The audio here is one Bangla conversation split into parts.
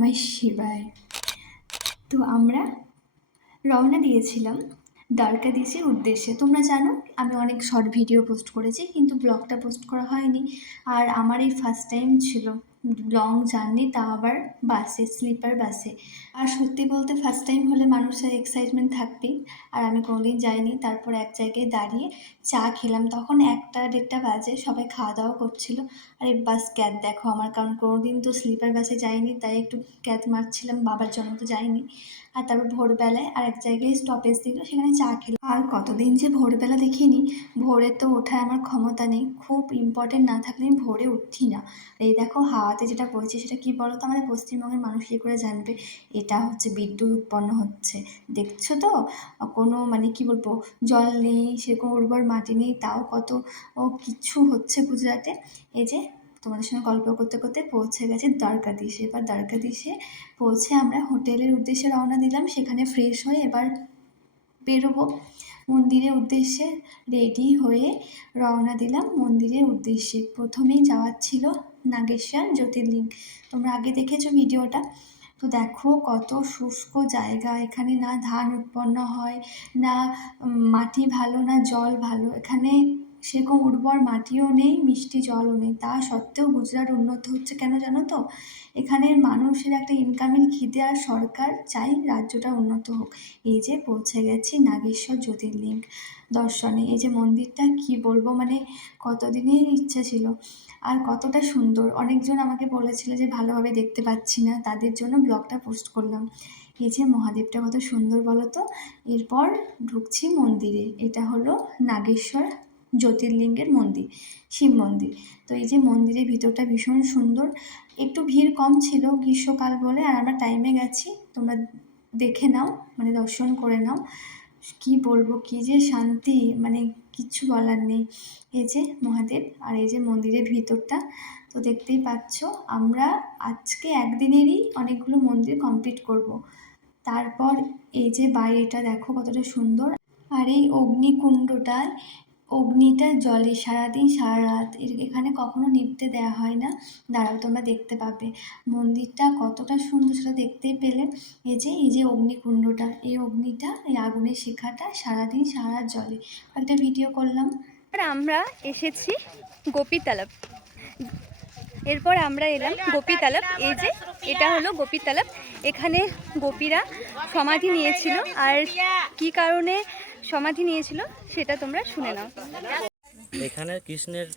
নমঃ শিবায়। তো আমরা রওনা দিয়েছিলাম দ্বারকাধীশের উদ্দেশ্যে। তোমরা জানো আমি অনেক শর্ট ভিডিও পোস্ট করেছি, কিন্তু ব্লগটা পোস্ট করা হয়নি। আর আমার এই ফার্স্ট টাইম ছিল লং জার্নি, তাও আবার বাসে, স্লিপার বাসে। আর সত্যি বলতে ফার্স্ট টাইম হলে মানুষের এক্সাইটমেন্ট থাকবেই। আর আমি কোনোদিন যাইনি। তারপর এক জায়গায় দাঁড়িয়ে চা খেলাম, তখন 1টা 1:30 বাজে, সবাই খাওয়া দাওয়া করছিল। আর এই বাস ক্যাদ দেখো আমার, কারণ কোনোদিন তো স্লিপার বাসে যাইনি, তাই একটু ক্যাদ মারছিলাম, বাবার জন্য তো যাইনি। আর তারপর ভোরবেলায় আর এক জায়গায় স্টপেজ দিল, সেখানে চা খেলাম। আর কতদিন যে ভোরবেলা দেখিনি, ভোরে তো ওঠার আমার ক্ষমতা নেই, খুব ইম্পর্টেন্ট না থাকলে আমি ভোরে উঠি না। এই দেখো হাওয়াতে যেটা বইছে সেটা কি বলো তো, আমাদের পশ্চিমবঙ্গের মানুষ কী করে জানবে? এটা হচ্ছে বিদ্যুৎ উৎপন্ন হচ্ছে, দেখছো তো? কোনো মানে কি বলবো, জল নেই, সেরকম উর্বর মাটি নেই, তাও কত কিছু হচ্ছে গুজরাটে। এই যে তোমাদের সঙ্গে গল্প করতে করতে পৌঁছে গেছি দ্বারকাধীশে। এবার দ্বারকাধীশে পৌঁছে আমরা হোটেলের উদ্দেশ্যে রওনা দিলাম। সেখানে ফ্রেশ হয়ে এবার বেরোবো মন্দিরের উদ্দেশ্যে। রেডি হয়ে রওনা দিলাম মন্দিরের উদ্দেশ্যে। প্রথমেই যাওয়ার ছিল নাগেশ্বর জ্যোতির্লিঙ্গ। তোমরা আগে দেখেছো ভিডিওটা। তো দেখো কত শুষ্ক জায়গা, এখানে না ধান উৎপন্ন হয়, না মাটি ভালো, না জল ভালো। এখানে সেরকম উর্বর মাটিও নেই, মিষ্টি জলও নেই। তা সত্ত্বেও গুজরাট উন্নত হচ্ছে কেন জানো তো? এখানের মানুষের একটা ইনকামের খিদে, আর সরকার চাই রাজ্যটা উন্নত হোক। এই যে পৌঁছে গেছি নাগেশ্বর জ্যোতির্লিঙ্গ দর্শনে। এই যে মন্দিরটা কি বলবো, মানে কতদিনের ইচ্ছা ছিল। আর কতটা সুন্দর, অনেকজন আমাকে বলেছিল যে ভালোভাবে দেখতে পাচ্ছি না, তাদের জন্য ব্লগটা পোস্ট করলাম। এই যে মহাদেবটা কত সুন্দর বলো তো। এরপর ঢুকছি মন্দিরে। এটা হলো নাগেশ্বর জ্যোতির্লিঙ্গের মন্দির, শিব মন্দির। তো এই যে মন্দিরের ভিতরটা ভীষণ সুন্দর। একটু ভিড় কম ছিল গ্রীষ্মকাল বলে, আর আমরা টাইমে গেছি। তোমরা দেখে নাও, মানে দর্শন করে নাও। কি বলবো, কি যে শান্তি, মানে কিচ্ছু বলার নেই। এই যে মহাদেব, আর এই যে মন্দিরের ভিতরটা তো দেখতেই পাচ্ছ। আমরা আজকে একদিনেরই অনেকগুলো মন্দির কমপ্লিট করব। তারপর এই যে বাইরেটা দেখো কতটা সুন্দর। আর এই অগ্নিকুণ্ডটায় অগ্নিটা জ্বলে সারাদিন সারা রাত, এখানে কখনো নিভতে দেওয়া হয় না। দাঁড়াও তোমরা দেখতে পাবে মন্দিরটা কতটা সুন্দর, সেটা দেখতেই পেলে। এই যে অগ্নিকুণ্ডটা, এই অগ্নিটা, এই আগুনের শিখাটা সারাদিন সারা রাত জ্বলে। একটা ভিডিও করলাম। আমরা এসেছি গোপী তালাব। এরপর আমরা এলাম গোপী তালাব। এই যে এটা হলো গোপী তালাব। এখানে গোপীরা সমাধি নিয়েছিল, আর কি কারণে সমাধি নিয়েছিল সেটা তোমরা শুনে নাও। এখানে কৃষ্ণের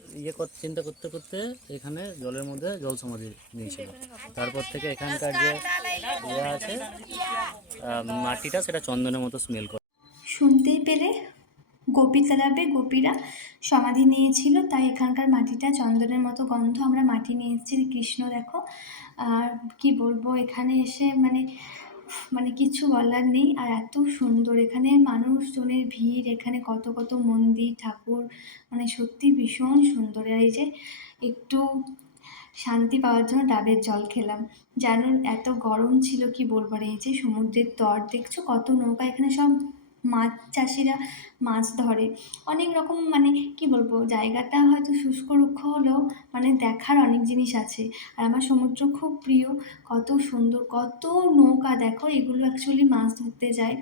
চিন্তা করতে করতে এখানে জলের মধ্যে জল সমাধি নিয়েছিল। তারপর থেকে এখানকার যে আছে মাটিটা, সেটা চন্দনের মতো স্মেল করে। শুনতেই পেলে গোপী তালাবে গোপীরা সমাধি নিয়েছিল, তাই এখানকার মাটিটা চন্দনের মতো গন্ধ। আমরা মাটি নিয়ে এসেছি, কৃষ্ণ দেখো। আর কি বলবো, এখানে এসে মানে মানে কিছু বলার নেই। আর এত সুন্দর এখানে মানুষজনের ভিড়, এখানে কত কত মন্দির ঠাকুর, মানে সত্যি ভীষণ সুন্দর। আর এই যে একটু শান্তি পাওয়ার জন্য ডাবের জল খেলাম। জানো এত গরম ছিল কি বলবো। আর এই যে সমুদ্রের তট দেখছো, কত নৌকা, এখানে সব মাছ চাষিরা মাছ ধরে। অনেক রকম, মানে কি বলবো, জায়গাটা হয়তো শুষ্ক রুক্ষ হলেও মানে দেখার অনেক জিনিস আছে। আর আমার সমুদ্র খুব প্রিয়। কত সুন্দর, কত নৌকা দেখো, এগুলো অ্যাকচুয়ালি মাছ ধরতে যায়।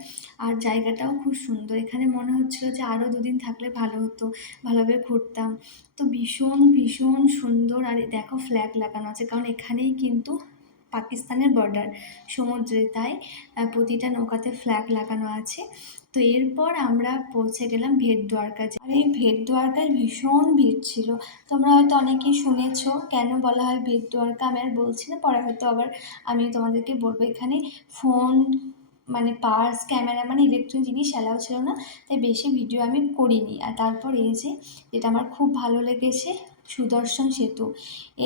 আর জায়গাটাও খুব সুন্দর। এখানে মনে হচ্ছিল যে আরও 2 দিন থাকলে ভালো হতো, ভালোভাবে ঘুরতাম। তো ভীষণ ভীষণ সুন্দর। আর দেখো ফ্ল্যাগ লাগানো আছে, কারণ এখানেই কিন্তু পাকিস্তানের বর্ডার সমুদ্রে, তাই প্রতিটা নৌকাতে ফ্ল্যাগ লাগানো আছে। তো এরপর আমরা পৌঁছে গেলাম ভেট দ্বারকা। আর এই ভেট দ্বারকায় ভীষণ ভিড় ছিল। তোমরা হয়তো অনেকেই শুনেছো কেন বলা হয় ভেট দ্বারকা, আমি আর বলছি না, পরে হয়তো আবার আমি তোমাদেরকে বলবো। এখানে ফোন, মানে পার্স, ক্যামেরা, মানে ইলেকট্রনিক জিনিস অ্যালাউ ছিল না, তাই বেশি ভিডিও আমি করিনি। আর তারপর এই যে যেটা আমার খুব ভালো লেগেছে, সুদর্শন সেতু।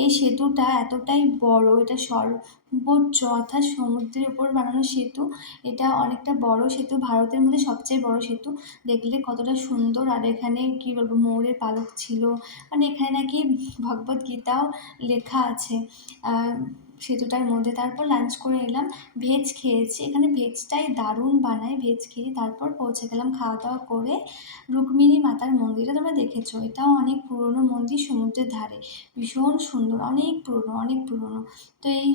এই সেতুটা এতটাই বড়, এটা সর্বোচ্চ অর্থাৎ সমুদ্রের উপর বানানো সেতু। এটা অনেকটা বড় সেতু, ভারতের মধ্যে সবচেয়ে বড় সেতু। দেখলে কতটা সুন্দর। আর এখানে কি বলবো, ময়ূরের পালক ছিল, মানে এখানে নাকি ভগবত গীতাও লেখা আছে সেতুটার মধ্যে। তারপর লাঞ্চ করে এলাম, ভেজ খেয়েছি। এখানে ভেজটাই দারুণ বানায়, ভেজ খেয়ে তারপর পৌঁছে গেলাম খাওয়া দাওয়া করে রুক্মিণী মাতার মন্দিরে। তোমরা দেখেছো, এটাও অনেক পুরনো মন্দির, সমুদ্রের ধারে, ভীষণ সুন্দর, অনেক পুরনো, অনেক পুরনো। তো এই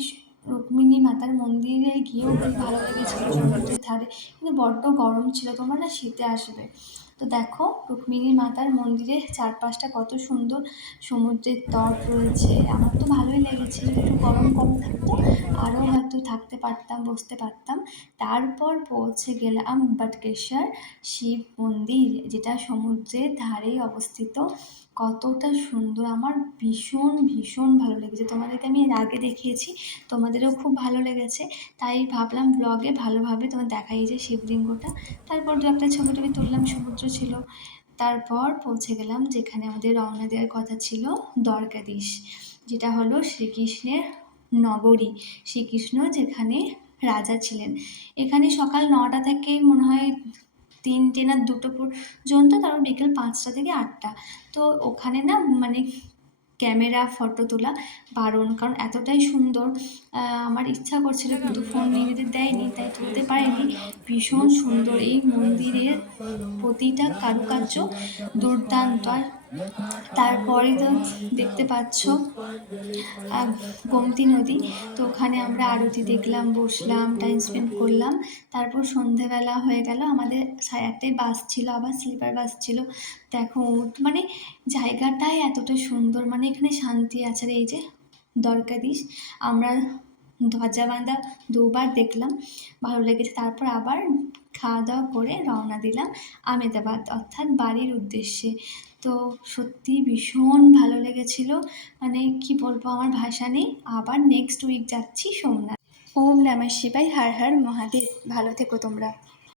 রুক্মিণী রুক্মিণী মাতার মন্দিরে গিয়েও বেশ ভালো লেগেছিলো সমুদ্রের ধারে, কিন্তু বড্ড গরম ছিল, তোমরা না শীতে আসবে। তো দেখো রুক্মিণী মাতার মন্দিরের চারপাশটা কত সুন্দর, সমুদ্রের তট রয়েছে, আমার তো ভালোই লেগেছে। যদি একটু গরম কম থাকতো আরও হয়তো থাকতে পারতাম, বসতে পারতাম। তারপর পৌঁছে গেলাম বটকেশ্বর শিব মন্দির, যেটা সমুদ্রের ধারেই অবস্থিত। কতটা সুন্দর, আমার ভীষণ ভীষণ ভালো লেগেছে। তোমাদেরকে আমি এর আগে দেখিয়েছি, তোমাদেরও খুব ভালো লেগেছে, তাই ভাবলাম ব্লগে ভালোভাবে তোমার দেখাই যে শিবলিঙ্গটা। তারপর দু একটা ছবি টবি তুললাম, সমুদ্র ছিল। তারপর পৌঁছে গেলাম যেখানে আমাদের রওনা দেওয়ার কথা ছিল, দ্বারকাধীশ, যেটা হলো শ্রীকৃষ্ণের নগরী, শ্রীকৃষ্ণ যেখানে রাজা ছিলেন। এখানে সকাল 9টা থেকে মনে হয় 3টে না 2টো পর্যন্ত, তারপর বিকেল 5টা থেকে 8টা। তো ওখানে না মানে ক্যামেরা ফটো তোলা বারণ, কারণ এতটাই সুন্দর। আমার ইচ্ছা করছিল কিন্তু ফোন নিয়ে যেতে দেয়নি, তাই তুলতে পারিনি। ভীষণ সুন্দর এই মন্দিরের প্রতিটা কারুকার্য দুর্দান্ত। আর তারপরে তো দেখতে পাচ্ছ গোমতী নদী, তো ওখানে আমরা আরতি দেখলাম, বসলাম, টাইম স্পেন্ড করলাম। তারপর সন্ধেবেলা হয়ে গেল, আমাদের 1:30টায় বাস ছিল, আবার স্লিপার বাস ছিল। দেখো মানে জায়গাটাই এতটা সুন্দর, মানে এখানে শান্তি আছে। আর এই যে দ্বারকাধীশ, আমরা ধ্বজা বাঁধা 2বার দেখলাম, ভালো লেগেছে। তারপর আবার খাওয়া দাওয়া করে রওনা দিলাম আমেদাবাদ, অর্থাৎ বাড়ির উদ্দেশ্যে। তো সত্যি ভীষণ ভালো লেগেছিলো, মানে কি বলবো, আমার ভাষা নেই। আবার নেক্সট উইক যাচ্ছি সোমনাথ। ওম নমঃ শিবায়, হর হর মহাদেব। ভালো থেকো তোমরা।